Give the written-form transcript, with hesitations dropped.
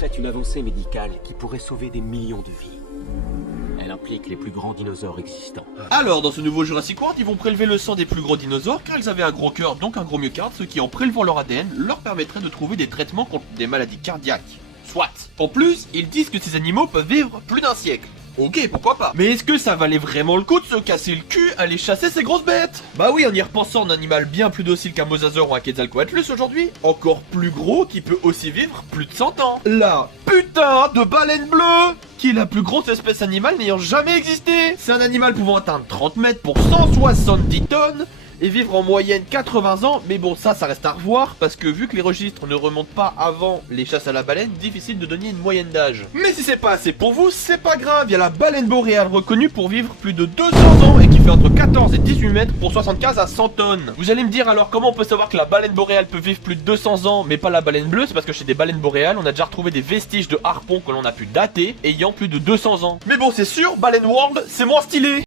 serait une avancée médicale qui pourrait sauver des millions de vies. Elle implique les plus grands dinosaures existants. Alors, dans ce nouveau Jurassic World, ils vont prélever le sang des plus gros dinosaures car ils avaient un gros cœur, donc un gros myocarde, ce qui en prélevant leur ADN leur permettrait de trouver des traitements contre des maladies cardiaques. Soit. En plus, ils disent que ces animaux peuvent vivre plus d'un siècle. Ok, pourquoi pas. Mais est-ce que ça valait vraiment le coup de se casser le cul à aller chasser ces grosses bêtes? Bah oui, en y repensant, un animal bien plus docile qu'un mosasaure ou un Quetzalcoatlus aujourd'hui, encore plus gros qui peut aussi vivre plus de 100 ans. La putain de baleine bleue, qui est la plus grosse espèce animale n'ayant jamais existé. C'est un animal pouvant atteindre 30 mètres pour 170 tonnes et vivre en moyenne 80 ans, mais bon ça reste à revoir, parce que vu que les registres ne remontent pas avant les chasses à la baleine, difficile de donner une moyenne d'âge. Mais si c'est pas assez pour vous, c'est pas grave, il y a la baleine boréale reconnue pour vivre plus de 200 ans et qui fait entre 14 et 18 mètres pour 75 à 100 tonnes. Vous allez me dire alors comment on peut savoir que la baleine boréale peut vivre plus de 200 ans mais pas la baleine bleue? C'est parce que chez des baleines boréales, on a déjà retrouvé des vestiges de harpons que l'on a pu dater ayant plus de 200 ans. Mais bon c'est sûr, Baleine World, c'est moins stylé.